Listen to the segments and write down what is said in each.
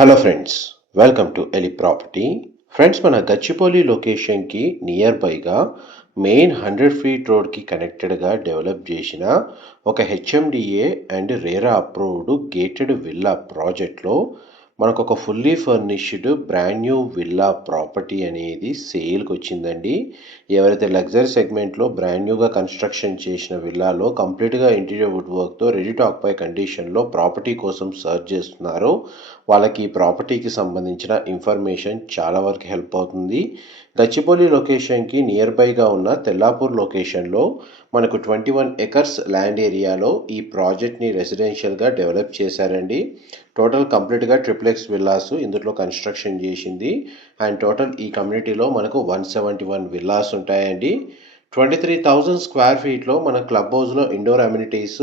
Hello friends welcome to Eli property friends మన గచ్చిపోలి లొకేషన్కి near బైగా మెయిన్ హండ్రెడ్ ఫీట్ రోడ్కి కనెక్టెడ్గా డెవలప్ చేసిన ఒక HMDA and RERA approved gated villa ప్రాజెక్ట్లో మనకు ఒక fully furnished brand new villa property అనేది సేల్కి వచ్చిందండి. ఎవరైతే లగ్జరీ సెగ్మెంట్లో బ్రాండ్ న్యూగా కన్స్ట్రక్షన్ చేసిన విల్లాలో కంప్లీట్గా ఇంటీరియర్ వుడ్ వర్క్తో రెడీ టాక్ పై కండిషన్లో ప్రాపర్టీ కోసం సర్చ్ చేస్తున్నారో వాళ్ళకి ఈ ప్రాపర్టీకి సంబంధించిన ఇన్ఫర్మేషన్ చాలా వరకు హెల్ప్ అవుతుంది. గచ్చిబౌలి లొకేషన్కి నియర్ బైగా ఉన్న తెల్లాపూర్ లొకేషన్లో మనకు ట్వంటీ వన్ ఎకర్స్ ల్యాండ్ ఏరియాలో ఈ ప్రాజెక్ట్ని రెసిడెన్షియల్గా డెవలప్ చేశారండి. టోటల్ కంప్లీట్గా ట్రిప్లెక్స్ విల్లాస్ ఇందులో కన్స్ట్రక్షన్ చేసింది. అండ్ టోటల్ ఈ కమ్యూనిటీలో మనకు వన్ సెవెంటీ వన్ విల్లాస్ ఉంటాయండి. ట్వంటీ త్రీ థౌజండ్ స్క్వేర్ ఫీట్లో మన క్లబ్ హౌస్లో ఇండోర్ అమ్యూనిటీస్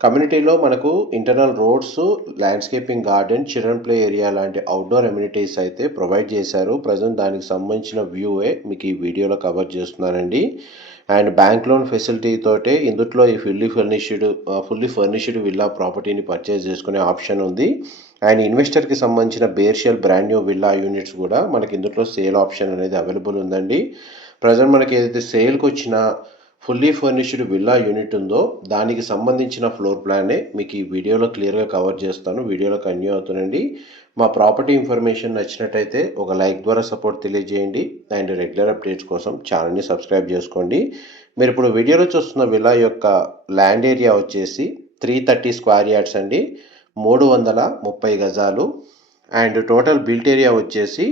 కమ్యూనిటీలో మనకు internal roads landscaping garden children play area లాంటి అవుట్డోర్ ఎమ్యూనిటీస్ అయితే ప్రొవైడ్ చేశారు. ప్రజెంట్ దానికి సంబంధించిన వ్యూవే మీకు ఈ వీడియోలో కవర్ చేస్తున్నానండి. అండ్ బ్యాంక్ లోన్ ఫెసిలిటీ తోటే ఇందులో ఈ fully furnished fully furnished villa ప్రాపర్టీని పర్చేజ్ చేసుకునే ఆప్షన్ ఉంది. అండ్ ఇన్వెస్టర్కి సంబంధించిన bare shell brand new villa units కూడా మనకి ఇందులో సేల్ ఆప్షన్ అనేది అవైలబుల్ ఉందండి. ప్రజెంట్ మనకి ఏదైతే సేల్కి వచ్చినా ఫుల్లీ ఫర్నిష్డ్ విల్లా యూనిట్ ఉందో దానికి సంబంధించిన ఫ్లోర్ ప్లానే మీకు ఈ వీడియోలో క్లియర్గా కవర్ చేస్తాను. వీడియోలో కన్యూ అవుతానండి మా ప్రాపర్టీ ఇన్ఫర్మేషన్ నచ్చినట్టయితే ఒక లైక్ ద్వారా సపోర్ట్ తెలియజేయండి. అండ్ రెగ్యులర్ అప్డేట్స్ కోసం ఛానల్ని సబ్స్క్రైబ్ చేసుకోండి. మీరు ఇప్పుడు వీడియోలో చూస్తున్న విల్లా యొక్క ల్యాండ్ ఏరియా వచ్చేసి త్రీ థర్టీ స్క్వేర్ యార్డ్స్ అండి. మూడు వందల ముప్పై గజాలు. అండ్ టోటల్ బిల్ట్ ఏరియా వచ్చేసి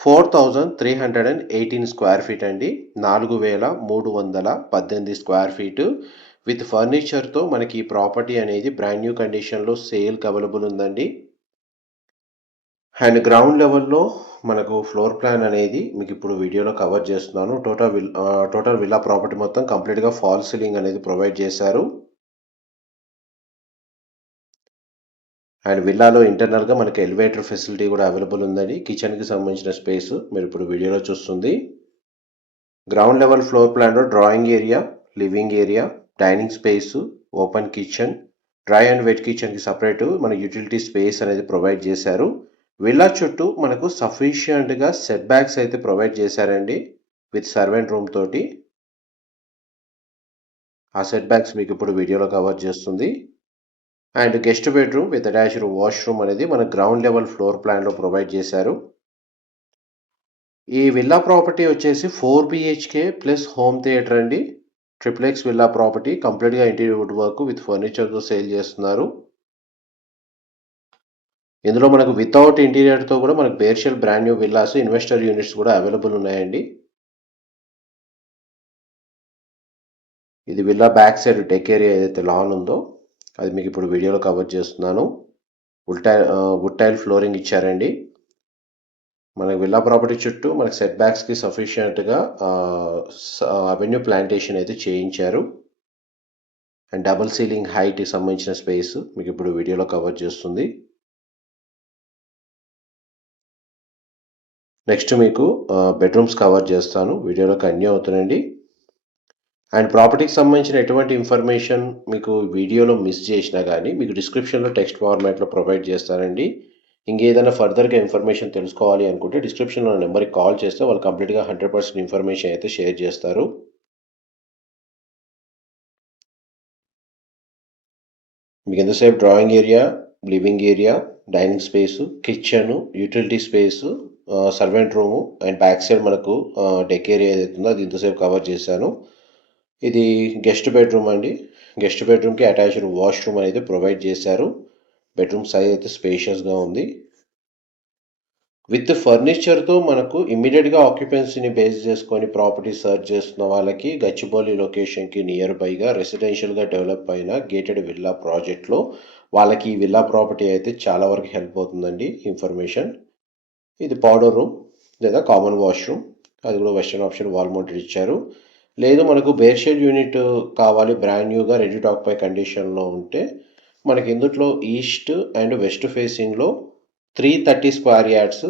four thousand three hundred and eighteen square feet అండి. నాలుగు వేల మూడు వందల పద్దెనిమిది స్క్వేర్ ఫీటు. విత్ ఫర్నిచర్తో మనకి ఈ ప్రాపర్టీ అనేది బ్రాండ్ న్యూ కండిషన్లో సేల్కి అవైలబుల్ ఉందండి. అండ్ గ్రౌండ్ లెవెల్లో మనకు ఫ్లోర్ ప్లాన్ అనేది మీకు ఇప్పుడు వీడియోలో కవర్ చేస్తున్నాను. Total will total villa property మొత్తం కంప్లీట్గా ఫాల్ సీలింగ్ అనేది ప్రొవైడ్ చేశారు. అండ్ విల్లాలో ఇంటర్నల్గా మనకి ఎలివేటర్ ఫెసిలిటీ కూడా అవైలబుల్ ఉందండి. కిచెన్కి సంబంధించిన స్పేస్ మీరు ఇప్పుడు వీడియోలో చూస్తుంది. గ్రౌండ్ లెవెల్ ఫ్లోర్ ప్లాన్లో drawing area living area dining space open kitchen dry and wet కిచెన్కి సపరేట్ మన యూటిలిటీ స్పేస్ అనేది ప్రొవైడ్ చేశారు. విల్లా చుట్టూ మనకు సఫిషియంట్గా సెట్ బ్యాక్స్ అయితే ప్రొవైడ్ చేశారండి విత్ సర్వెంట్ రూమ్ తోటి. ఆ సెట్ బ్యాక్స్ మీకు ఇప్పుడు వీడియోలో కవర్ చేస్తుంది. And guest bedroom with attached washroom అనేది మన గ్రౌండ్ లెవెల్ ఫ్లోర్ ప్లాన్లో ప్రొవైడ్ చేశారు. ఈ విల్లా ప్రాపర్టీ వచ్చేసి four BHK plus home theatre అండి. ట్రిప్లెక్స్ విల్లా ప్రాపర్టీ కంప్లీట్గా ఇంటీరియర్ వుడ్ వర్క్ విత్ ఫర్నిచర్తో సేల్ చేస్తున్నారు. ఇందులో మనకు వితౌట్ ఇంటీరియర్తో కూడా మనకు bare shell brand new villas investor units కూడా అవైలబుల్ ఉన్నాయండి. ఇది villa back side deck area ఏదైతే లాన్ ఉందో అది మీకు ఇప్పుడు వీడియోలో కవర్ చేస్తున్నాను. వుడ్ టైల్ ఫ్లోరింగ్ ఇచ్చారండి. మనకి విల్లా ప్రాపర్టీ చుట్టూ మనకి సెట్ బ్యాక్స్కి సఫిషియంట్గా అవెన్యూ ప్లాంటేషన్ అయితే చేయించారు. అండ్ డబుల్ సీలింగ్ హైట్కి సంబంధించిన స్పేస్ మీకు ఇప్పుడు వీడియోలో కవర్ చేస్తుంది. నెక్స్ట్ మీకు బెడ్రూమ్స్ కవర్ చేస్తాను. వీడియోలో కన్యూ అవుతుందండి అండ్ ప్రాపర్టీకి సంబంధించిన ఎటువంటి ఇన్ఫర్మేషన్ మీకు వీడియోలో మిస్ చేసినా కానీ మీకు డిస్క్రిప్షన్లో టెక్స్ట్ ఫార్మాట్లో ప్రొవైడ్ చేస్తానండి. ఇంకేదైనా ఫర్దర్గా ఇన్ఫర్మేషన్ తెలుసుకోవాలి అనుకుంటే డిస్క్రిప్షన్లో నెంబర్కి కాల్ చేస్తే వాళ్ళు కంప్లీట్గా హండ్రెడ్ పర్సెంట్ ఇన్ఫర్మేషన్ అయితే షేర్ చేస్తారు. మీకు ఎంతసేపు drawing area living area dining space kitchen utility space servant room and back side మనకు డెక్ ఏరియా ఏదైతుందో అది ఇంతసేపు కవర్ చేశాను. ఇది గెస్ట్ బెడ్రూమ్ అండి. గెస్ట్ బెడ్రూమ్కి అటాచ్డ్ వాష్రూమ్ అనేది ప్రొవైడ్ చేశారు. బెడ్రూమ్ సైజ్ అయితే స్పేషియస్గా ఉంది. విత్ ఫర్నిచర్తో మనకు ఇమ్మీడియట్గా ఆక్యుపెన్సీని బేస్ చేసుకొని ప్రాపర్టీ సర్చ్ చేస్తున్న వాళ్ళకి గచ్చిబౌలి లొకేషన్కి నియర్ బైగా రెసిడెన్షియల్గా డెవలప్ అయిన గేటెడ్ విల్లా ప్రాజెక్ట్లో వాళ్ళకి ఈ విల్లా ప్రాపర్టీ అయితే చాలా వరకు హెల్ప్ అవుతుందండి ఇన్ఫర్మేషన్ ఇది పౌడర్ రూమ్ లేదా కామన్ వాష్రూమ్ అది కూడా వెస్టర్న్ ఆప్షన్ వాల్ మౌంటెడ్ ఇచ్చారు. లేదు మనకు బేర్షెడ్ యూనిట్ కావాలి బ్రాండ్ న్యూగా రెడీ టాక్ పై కండిషన్లో ఉంటే మనకి ఇందుట్లో ఈస్ట్ అండ్ వెస్ట్ ఫేసింగ్లో three thirty square yards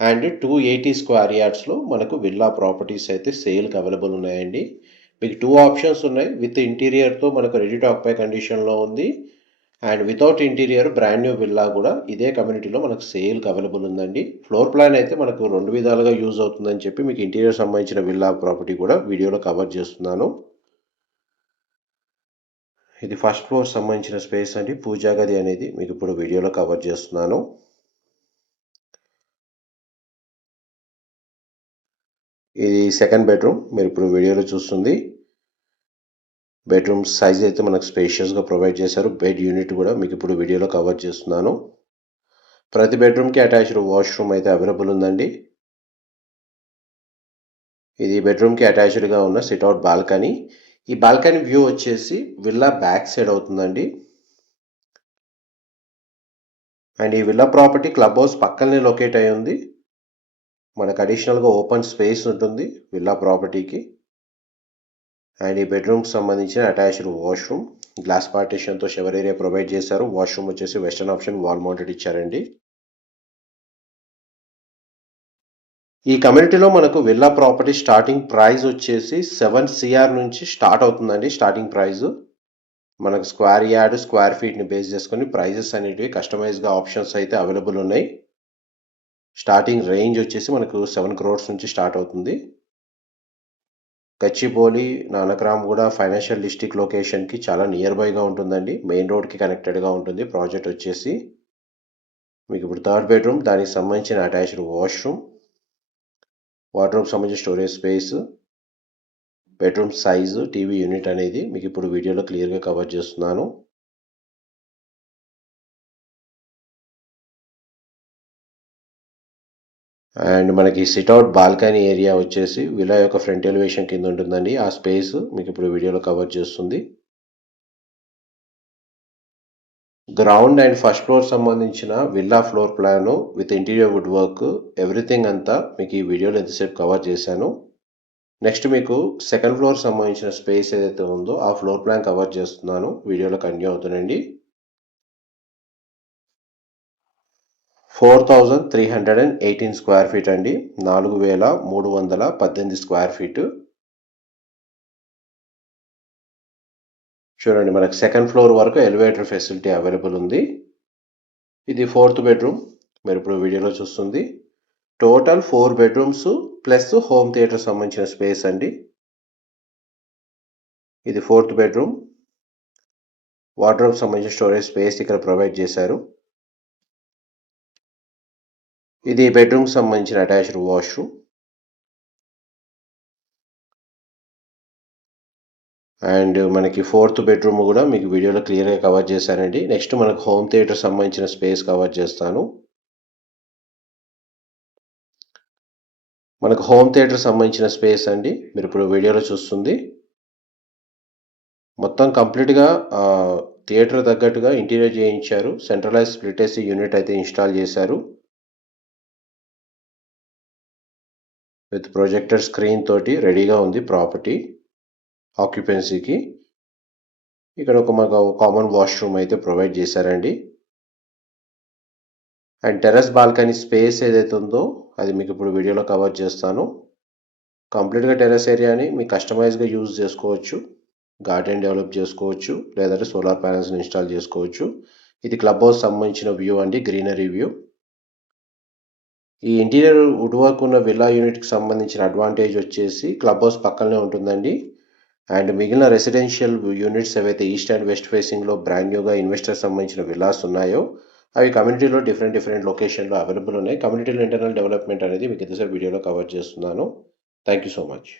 and two eighty square యార్డ్స్లో మనకు విల్లా ప్రాపర్టీస్ అయితే సేల్కి అవైలబుల్ ఉన్నాయండి. మీకు టూ ఆప్షన్స్ ఉన్నాయి. విత్ ఇంటీరియర్తో మనకు రెడీ టాక్ పై కండిషన్లో ఉంది. And without interior brand new villa కూడా ఇదే కమ్యూనిటీలో మనకు సేల్కి అవైలబుల్ ఉందండి. ఫ్లోర్ ప్లాన్ అయితే మనకు రెండు విధాలుగా యూజ్ అవుతుందని చెప్పి మీకు ఇంటీరియర్ సంబంధించిన విల్లా ప్రాపర్టీ కూడా వీడియోలో కవర్ చేస్తున్నాను. ఇది ఫస్ట్ ఫ్లోర్ సంబంధించిన స్పేస్ అండి. పూజా గది అనేది మీకు ఇప్పుడు వీడియోలో కవర్ చేస్తున్నాను. ఇది సెకండ్ బెడ్రూమ్ మీరు ఇప్పుడు వీడియోలో చూస్తుంది. బెడ్రూమ్ సైజ్ అయితే మనకు స్పేషియస్గా ప్రొవైడ్ చేశారు. బెడ్ యూనిట్ కూడా మీకు ఇప్పుడు వీడియోలో కవర్ చేస్తున్నాను. ప్రతి బెడ్రూమ్కి అటాచ్డ్ వాష్రూమ్ అయితే అవైలబుల్ ఉందండి. ఇది బెడ్రూమ్కి అటాచ్డ్గా ఉన్న సిట్అవుట్ బాల్కనీ ఈ బాల్కనీ వ్యూ వచ్చేసి విల్లా బ్యాక్ సైడ్ అవుతుందండి. అండ్ ఈ విల్లా ప్రాపర్టీ క్లబ్ హౌస్ పక్కనే లొకేట్ అయి ఉంది. మనకు అడిషనల్గా ఓపెన్ స్పేస్ ఉంటుంది విల్లా ప్రాపర్టీకి అండ్ ఈ బెడ్రూమ్కి సంబంధించిన అటాచ్డ్ వాష్రూమ్. గ్లాస్ పార్టీషన్తో షవర్ ఏరియా ప్రొవైడ్ చేశారు. వాష్రూమ్ వచ్చేసి వెస్టర్న్ ఆప్షన్ వాల్ మౌంటెడ్ ఇచ్చారండి. ఈ కమ్యూనిటీలో మనకు విల్లా ప్రాపర్టీ స్టార్టింగ్ ప్రైస్ వచ్చేసి సెవెన్ సిఆర్ నుంచి స్టార్ట్ అవుతుందండి స్టార్టింగ్ ప్రైస్. మనకు స్క్వేర్ యార్డ్ స్క్వేర్ ఫీట్ని బేస్ చేసుకొని ప్రైజెస్ అనేటివి కస్టమైజ్గా ఆప్షన్స్ అయితే అవైలబుల్ ఉన్నాయి. స్టార్టింగ్ రేంజ్ వచ్చేసి మనకు సెవెన్ క్రోర్స్ నుంచి స్టార్ట్ అవుతుంది. గచ్చిబౌలి నానక్రామ్ కూడా ఫైనాన్షియల్ డిస్టిక్ లొకేషన్కి చాలా నియర్ బైగా ఉంటుందండి. మెయిన్ రోడ్కి కనెక్టెడ్గా ఉంటుంది. ప్రాజెక్ట్ వచ్చేసి మీకు ఇప్పుడు థర్డ్ బెడ్రూమ్ దానికి సంబంధించిన అటాచ్డ్ వాష్రూమ్ వార్డ్రోబ్ సంబంధించిన storage space bedroom size TV unit అనేది మీకు ఇప్పుడు వీడియోలో క్లియర్గా కవర్ చేస్తున్నాను. అండ్ మనకి సిట్అవుట్ బాల్కనీ ఏరియా వచ్చేసి విలా యొక్క ఫ్రంట్ ఎలివేషన్ కింద ఉంటుందండి. ఆ స్పేస్ మీకు ఇప్పుడు వీడియోలో కవర్ చేస్తుంది. గ్రౌండ్ అండ్ ఫస్ట్ ఫ్లోర్ సంబంధించిన villa floor plan with interior wood work everything అంతా మీకు ఈ వీడియోలో ఎంతసేపు కవర్ చేశాను. నెక్స్ట్ మీకు సెకండ్ ఫ్లోర్ సంబంధించిన స్పేస్ ఏదైతే ఉందో ఆ ఫ్లోర్ ప్లాన్ కవర్ చేస్తున్నాను. వీడియోలో కంటిన్యూ అవుతుందండి. Four thousand three hundred and eighteen square feet అండి. నాలుగు వేల మూడు వందల పద్దెనిమిది స్క్వేర్ ఫీట్. చూడండి మనకు సెకండ్ ఫ్లోర్ వరకు ఎలివేటర్ ఫెసిలిటీ అవైలబుల్ ఉంది. ఇది ఫోర్త్ బెడ్రూమ్. మీరు ఇప్పుడు వీడియోలో చూస్తుంది. Total four bedrooms plus home theatre సంబంధించిన స్పేస్ అండి. ఇది ఫోర్త్ బెడ్రూమ్. వార్డ్రోబ్ సంబంధించిన స్టోరేజ్ స్పేస్ ఇక్కడ ప్రొవైడ్ చేశారు. ఇది బెడ్రూమ్ సంబంధించిన అటాచ్డ్ వాష్రూమ్ అండ్ మనకి ఫోర్త్ బెడ్రూమ్ కూడా మీకు వీడియోలో క్లియర్గా కవర్ చేశానండి. నెక్స్ట్ మనకు హోమ్ థియేటర్ సంబంధించిన స్పేస్ కవర్ చేస్తాను. మనకు హోమ్ థియేటర్ సంబంధించిన స్పేస్ అండి. మీరు ఇప్పుడు వీడియోలో చూస్తుంది. మొత్తం కంప్లీట్గా థియేటర్ తగ్గట్టుగా ఇంటీరియర్ చేయించారు. సెంట్రలైజ్ స్ప్లిట్ ఏసీ యూనిట్ అయితే ఇన్స్టాల్ చేశారు. విత్ ప్రొజెక్టర్ స్క్రీన్ తోటి రెడీగా ఉంది ప్రాపర్టీ ఆక్యుపెన్సీకి. ఇక్కడ ఒక మాకు కామన్ వాష్రూమ్ అయితే ప్రొవైడ్ చేశారండి. అండ్ టెర్రస్ బాల్కనీ స్పేస్ ఏదైతే ఉందో అది మీకు ఇప్పుడు వీడియోలో కవర్ చేస్తాను. కంప్లీట్గా టెర్రస్ ఏరియాని మీకు కస్టమైజ్గా యూజ్ చేసుకోవచ్చు. గార్డెన్ డెవలప్ చేసుకోవచ్చు. లేదంటే సోలార్ ప్యానల్స్ని ఇన్స్టాల్ చేసుకోవచ్చు. ఇది క్లబ్ హౌస్ సంబంధించిన వ్యూ అండి గ్రీనరీ వ్యూ. ఈ ఇంటీరియర్ వుడ్ వర్క్ ఉన్న విల్లా యూనిట్కి సంబంధించిన అడ్వాంటేజ్ వచ్చేసి క్లబ్ హౌస్ పక్కనే ఉంటుందండి. అండ్ మిగిలిన రెసిడెన్షియల్ యూనిట్స్ ఏవైతే ఈస్ట్ అండ్ వెస్ట్ ఫేసింగ్లో బ్రాండ్ న్యూగా ఇన్వెస్టర్ సంబంధించిన విల్లాస్ ఉన్నాయో అవి కమ్యూనిటీలో డిఫరెంట్ డిఫరెంట్ లొకేషన్లో అవైలబుల్ ఉన్నాయి. కమ్యూనిటీలో ఇంటర్నల్ డెవలప్మెంట్ అనేది మీకు ఇంతసేపు వీడియోలో కవర్ చేస్తున్నాను. Thank you so much.